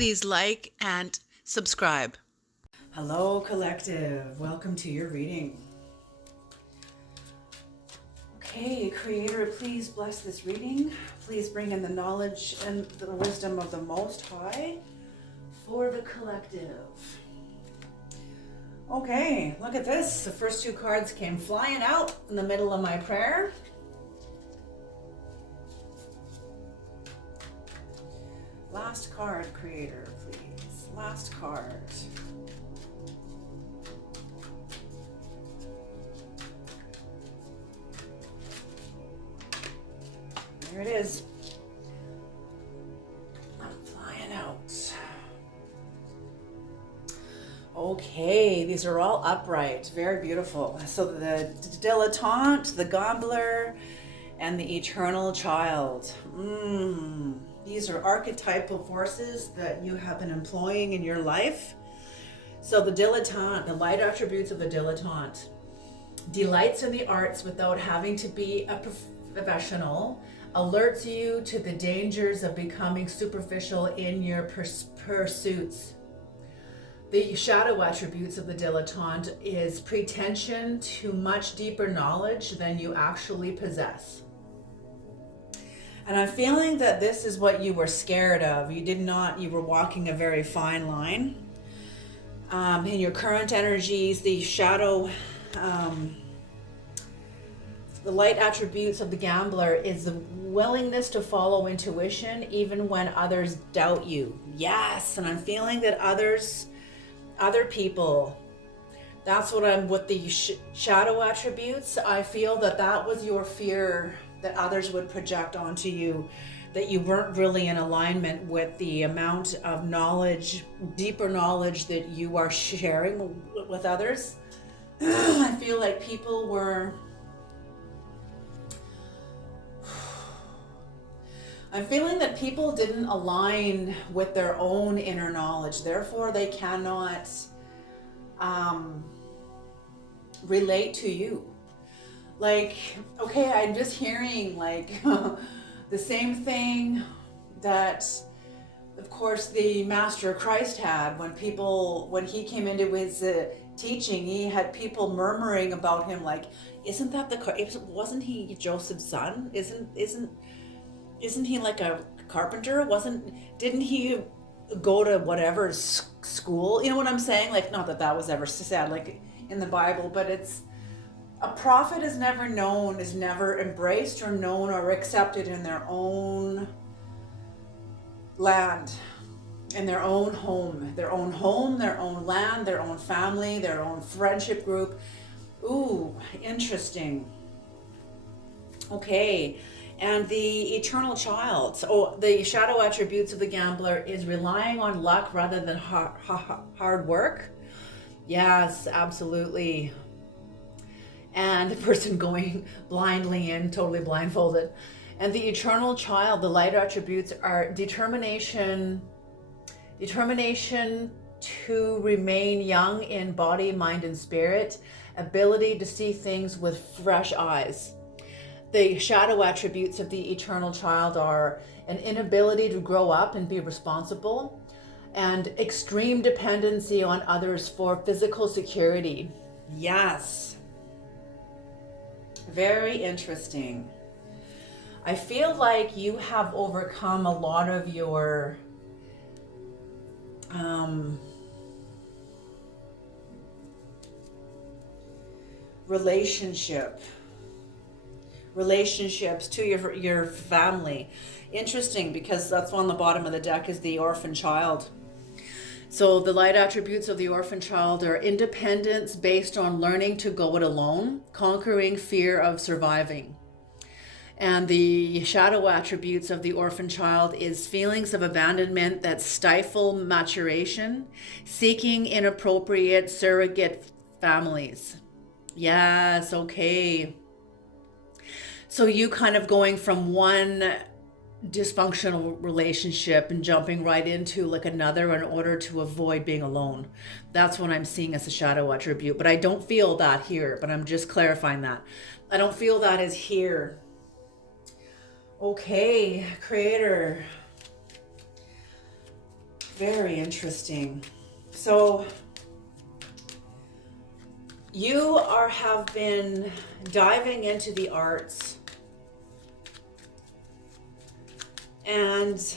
Please like and subscribe. Hello, collective. Welcome to your reading. Okay, Creator, please bless this reading. Please bring in the knowledge and the wisdom of the Most High for the collective. Okay, look at this. The first two cards came flying out in the middle of my prayer. Last card, Creator, please. Last card. There it is. I'm flying out. Okay, these are all upright. Very beautiful. So the dilettante, the gambler, and the eternal child. These are archetypal forces that you have been employing in your life. So the dilettante, the light attributes of the dilettante, delights in the arts without having to be a professional, alerts you to the dangers of becoming superficial in your pursuits. The shadow attributes of the dilettante is pretension to much deeper knowledge than you actually possess. And I'm feeling that this is what you were scared of. You were walking a very fine line. In your current energies, the shadow, the light attributes of the gambler is the willingness to follow intuition even when others doubt you. Yes, and I'm feeling that other people, that's what I'm with the shadow attributes. I feel that was your fear that others would project onto you, that you weren't really in alignment with the amount of knowledge, deeper knowledge that you are sharing with others. I feel like people were... I'm feeling that people didn't align with their own inner knowledge. Therefore, they cannot relate to you. Like, okay, I'm just hearing like the same thing that, of course, the Master Christ had when he came into his teaching, he had people murmuring about him, like, wasn't he Joseph's son? Isn't he like a carpenter? Didn't he go to whatever school? You know what I'm saying? Like, not that was ever said, like in the Bible, but it's, a prophet is never embraced or known or accepted in their own land, in their own home, their own land, their own family, their own friendship group. Ooh, interesting. Okay. And the eternal child. So the shadow attributes of the gambler is relying on luck rather than hard work. Yes, absolutely. And the person going blindly in, totally blindfolded. And the eternal child, the light attributes are determination to remain young in body, mind, and spirit, ability to see things with fresh eyes. The shadow attributes of the eternal child are an inability to grow up and be responsible, and extreme dependency on others for physical security. Yes. Very interesting. I feel like you have overcome a lot of your relationships to your family. Interesting, because that's on the bottom of the deck is the orphan child. So the light attributes of the orphan child are independence based on learning to go it alone, conquering fear of surviving. And the shadow attributes of the orphan child is feelings of abandonment that stifle maturation, seeking inappropriate surrogate families. Yes, okay. So you kind of going from one dysfunctional relationship and jumping right into like another in order to avoid being alone. That's what I'm seeing as a shadow attribute. But I don't feel that here, but I'm just clarifying that. I don't feel that is here. Okay, Creator. Very interesting. So you have been diving into the arts and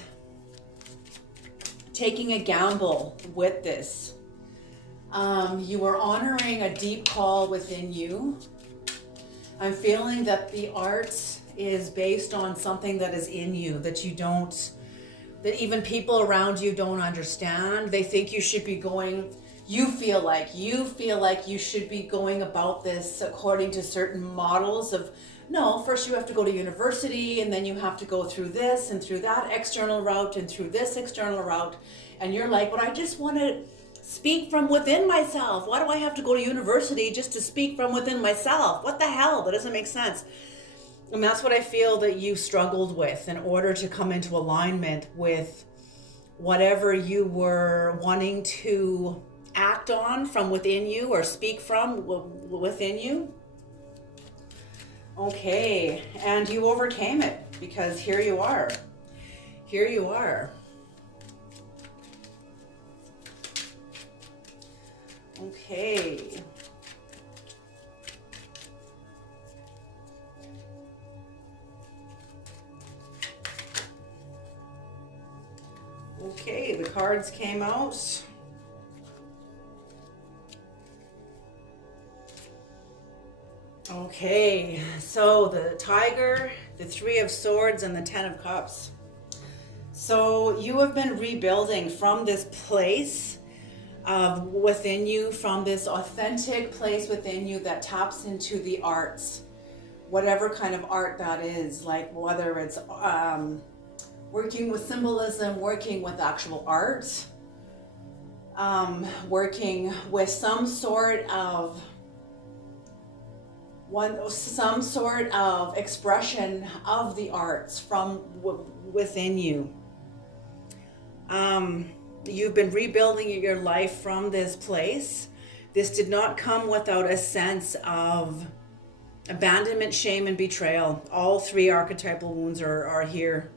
taking a gamble with this. You are honoring a deep call within you. I'm feeling that the arts is based on something that is in you that that even people around you don't understand. They think you should be going, you feel like you should be going about this according to certain models of, no, first you have to go to university, and then you have to go through this and through that external route and through this external route. And you're like, but I just want to speak from within myself. Why do I have to go to university just to speak from within myself? What the hell? That doesn't make sense. And that's what I feel that you struggled with in order to come into alignment with whatever you were wanting to act on from within you or speak from within you. Okay, and you overcame it because here you are. Here you are. Okay. Okay, the cards came out. Okay, so the Tiger, the Three of Swords, and the Ten of Cups. So you have been rebuilding from this place within you, from this authentic place within you that taps into the arts, whatever kind of art that is, like whether it's working with symbolism, working with actual art, working with some sort of expression of the arts from within you. You've been rebuilding your life from this place. This did not come without a sense of abandonment, shame, and betrayal. All three archetypal wounds are here.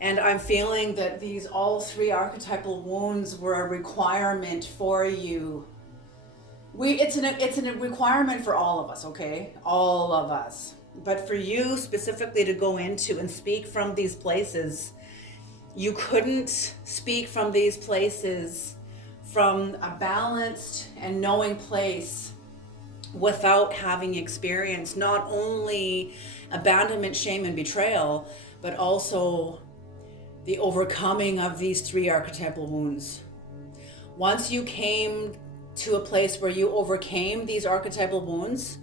And I'm feeling that all three archetypal wounds were a requirement for you. It's a requirement for all of us, okay? All of us. But for you specifically to go into and speak from these places, you couldn't speak from these places from a balanced and knowing place without having experienced not only abandonment, shame, and betrayal, but also the overcoming of these three archetypal wounds. Once you came to a place where you overcame these archetypal wounds,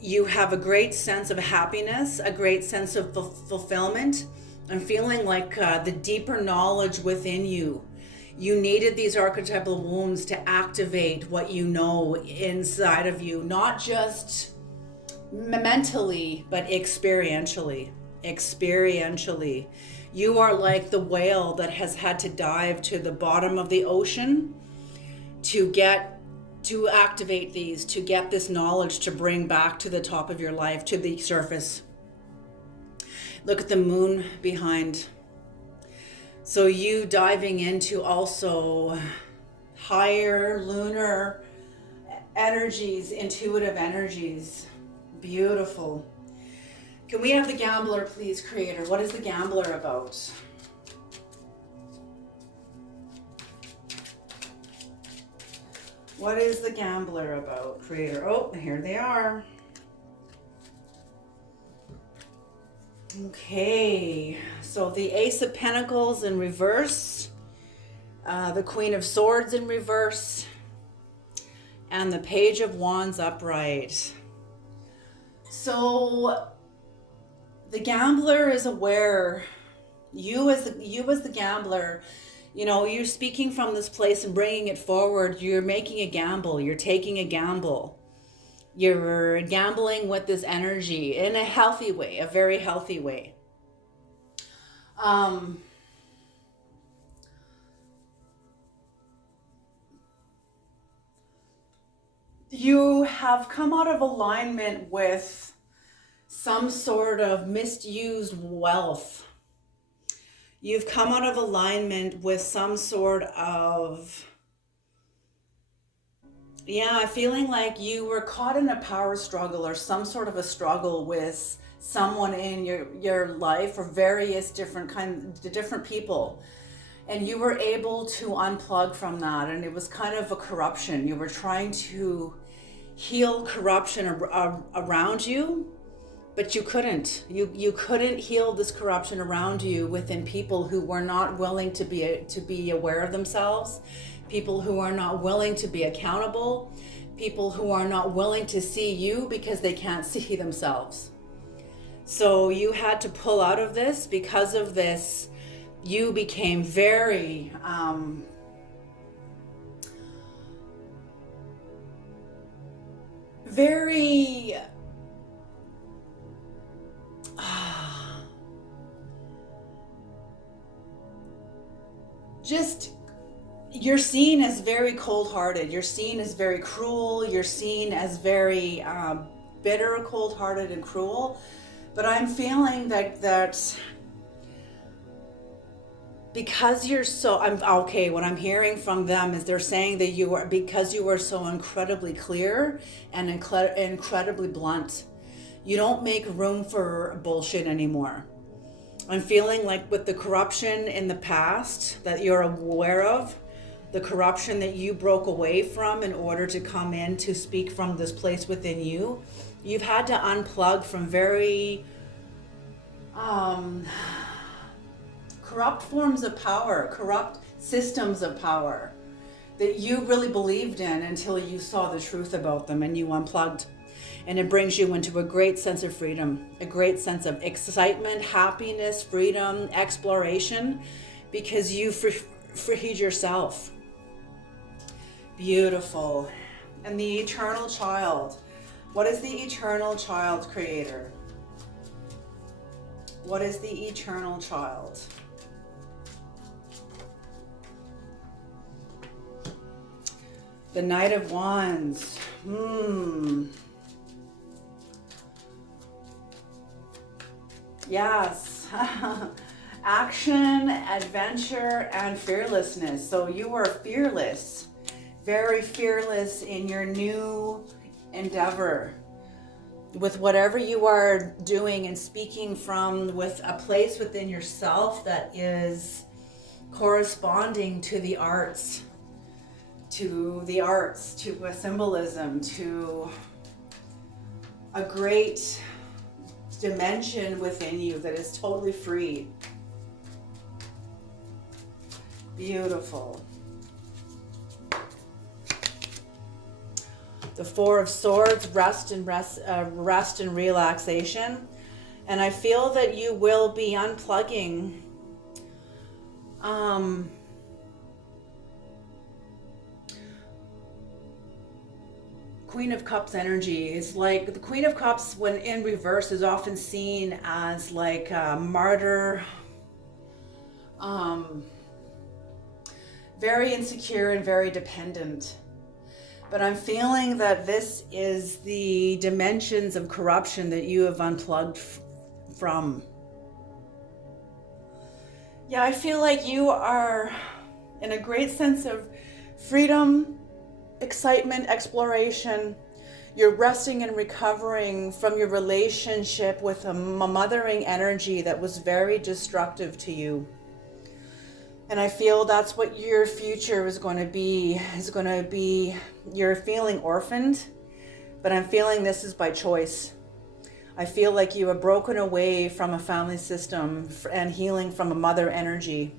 you have a great sense of happiness, a great sense of fulfillment. I'm feeling like the deeper knowledge within you. You needed these archetypal wounds to activate what you know inside of you, not just mentally, but experientially. You are like the whale that has had to dive to the bottom of the ocean to activate these, to get this knowledge to bring back to the top of your life, to the surface. Look at the moon behind. So you diving into also higher lunar energies, intuitive energies. Beautiful. Can we have the gambler, please, Creator? What is the gambler about? What is the gambler about, Creator? Oh, here they are. Okay, so the Ace of Pentacles in reverse, the Queen of Swords in reverse, and the Page of Wands upright. So the gambler is aware. You as the gambler, you know, you're speaking from this place and bringing it forward. You're making a gamble. You're taking a gamble. You're gambling with this energy in a healthy way, a very healthy way. You have come out of alignment with some sort of misused wealth. You've come out of alignment with some sort of, yeah, feeling like you were caught in a power struggle or some sort of a struggle with someone in your life, or various different people, and you were able to unplug from that, and it was kind of a corruption. You were trying to heal corruption around you, but you couldn't. You couldn't heal this corruption around you within people who were not willing to be aware of themselves, people who are not willing to be accountable, people who are not willing to see you because they can't see themselves. So you had to pull out of this. Because of this, you became very very just, you're seen as very cold-hearted, you're seen as very cruel, you're seen as very bitter, cold-hearted, and cruel. But I'm feeling that because you're so, I'm okay, what I'm hearing from them is they're saying that because you were so incredibly clear and incredibly blunt, you don't make room for bullshit anymore. I'm feeling like with the corruption in the past that you're aware of, the corruption that you broke away from in order to come in to speak from this place within you, you've had to unplug from very corrupt forms of power, corrupt systems of power that you really believed in until you saw the truth about them and you unplugged. And it brings you into a great sense of freedom, a great sense of excitement, happiness, freedom, exploration, because you freed yourself. Beautiful. And the eternal child. What is the eternal child creator? What is the eternal child? The Knight of Wands. Yes. Action, adventure, and fearlessness. So you are fearless, very fearless in your new endeavor. With whatever you are doing and speaking from, with a place within yourself that is corresponding to the arts, to a symbolism, to a great dimension within you that is totally free. Beautiful. The Four of Swords, rest and relaxation. And I feel that you will be unplugging Queen of Cups energy. Is like the Queen of Cups, when in reverse, is often seen as like a martyr, very insecure and very dependent. But I'm feeling that this is the dimensions of corruption that you have unplugged from. Yeah, I feel like you are in a great sense of freedom, excitement, exploration. You're resting and recovering from your relationship with a mothering energy that was very destructive to you. And I feel that's what your future is going to be. You're feeling orphaned, but I'm feeling this is by choice. I feel like you are broken away from a family system and healing from a mother energy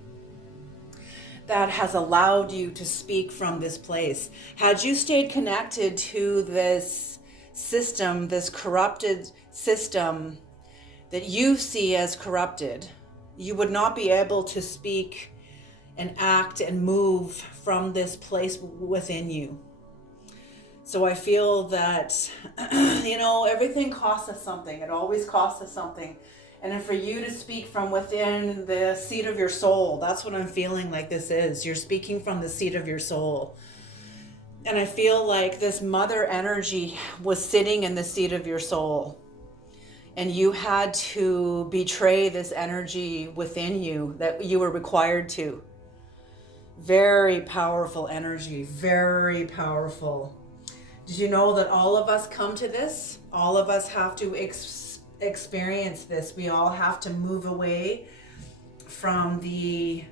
that has allowed you to speak from this place. Had you stayed connected to this system, this corrupted system that you see as corrupted, you would not be able to speak and act and move from this place within you. So I feel that, everything costs us something. It always costs us something. And for you to speak from within the seat of your soul, that's what I'm feeling like this is. You're speaking from the seat of your soul. And I feel like this mother energy was sitting in the seat of your soul. And you had to betray this energy within you that you were required to. Very powerful energy, very powerful. Did you know that all of us come to this? All of us have to experience this. We all have to move away from the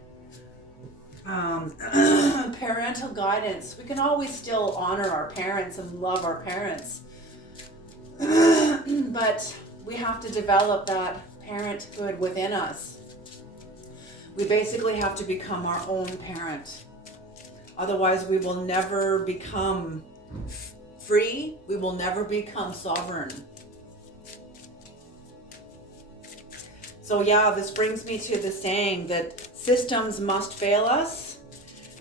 parental guidance. We can always still honor our parents and love our parents, but we have to develop that parenthood within us. We basically have to become our own parent. Otherwise, we will never become free. We will never become sovereign. So yeah, this brings me to the saying that systems must fail us.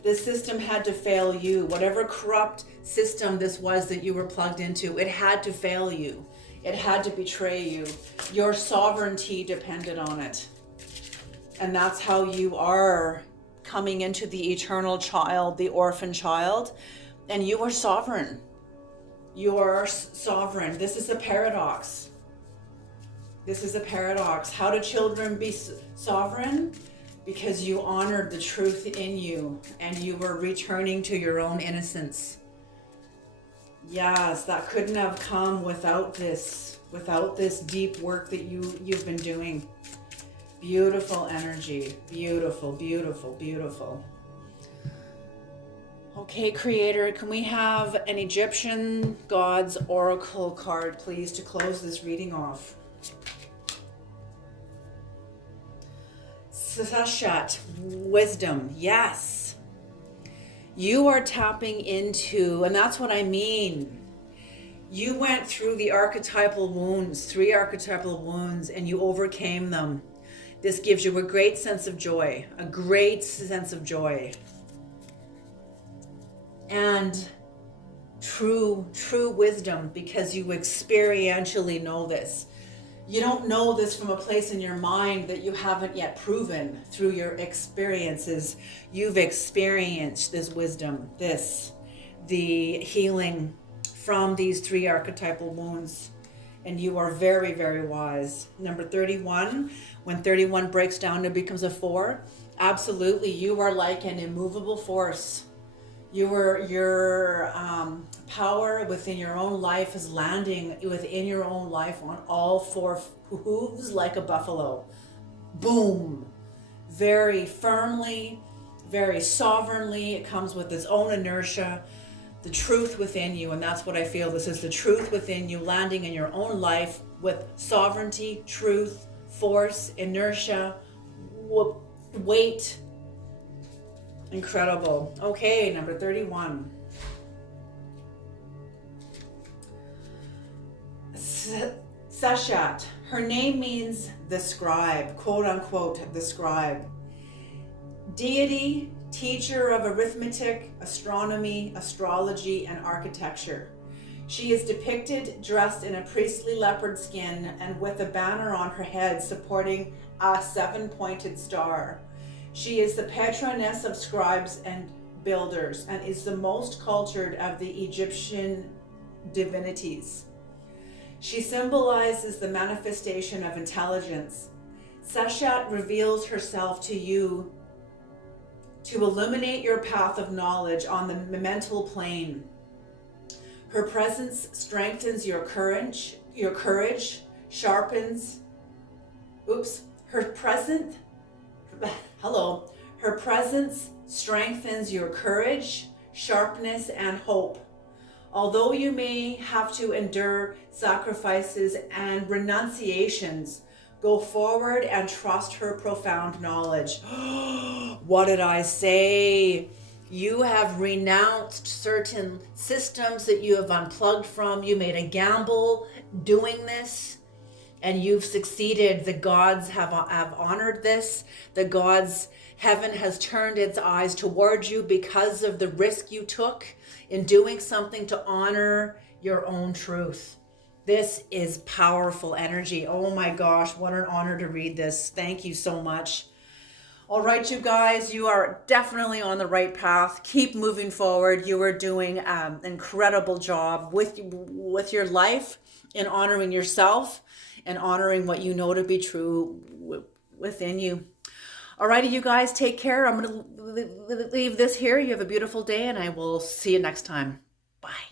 This system had to fail you. Whatever corrupt system this was that you were plugged into, it had to fail you. It had to betray you. Your sovereignty depended on it. And that's how you are coming into the eternal child, the orphan child, and you are sovereign. You are sovereign. This is a paradox. This is a paradox. How do children be sovereign? Because you honored the truth in you and you were returning to your own innocence. Yes, that couldn't have come without this deep work that you've been doing. Beautiful energy. Beautiful, beautiful, beautiful. Okay, Creator, can we have an Egyptian God's Oracle card, please, to close this reading off? Sashat, wisdom, yes. You are tapping into, and that's what I mean. You went through the archetypal wounds, 3 archetypal wounds, and you overcame them. This gives you a great sense of joy, a great sense of joy. And true wisdom, because you experientially know this. You don't know this from a place in your mind that you haven't yet proven through your experiences. You've experienced this wisdom, the healing from these 3 archetypal wounds. And you are very, very wise. Number 31, when 31 breaks down, it becomes a 4. Absolutely, you are like an immovable force. Your power within your own life is landing within your own life on all 4 hooves like a buffalo. Boom. Very firmly, very sovereignly. It comes with its own inertia. The truth within you, and that's what I feel. This is the truth within you landing in your own life with sovereignty, truth, force, inertia, weight. Incredible. Okay, number 31. Sashat. Her name means the scribe, quote unquote, the scribe. Deity, teacher of arithmetic, astronomy, astrology, and architecture. She is depicted dressed in a priestly leopard skin and with a banner on her head supporting a 7-pointed star. She is the patroness of scribes and builders and is the most cultured of the Egyptian divinities. She symbolizes the manifestation of intelligence. Sashat reveals herself to you to illuminate your path of knowledge on the mental plane. Her presence strengthens your courage, sharpens, her presence strengthens your courage, sharpness, and hope. Although you may have to endure sacrifices and renunciations, go forward and trust her profound knowledge. What did I say? You have renounced certain systems that you have unplugged from. You made a gamble doing this, and you've succeeded. The gods have honored this. The gods, heaven has turned its eyes towards you because of the risk you took in doing something to honor your own truth. This is powerful energy. Oh my gosh, what an honor to read this. Thank you so much. All right, you guys, you are definitely on the right path. Keep moving forward. You are doing an incredible job with your life in honoring yourself, and honoring what you know to be true within you. Alrighty, you guys, take care. I'm going to leave this here. You have a beautiful day, and I will see you next time. Bye.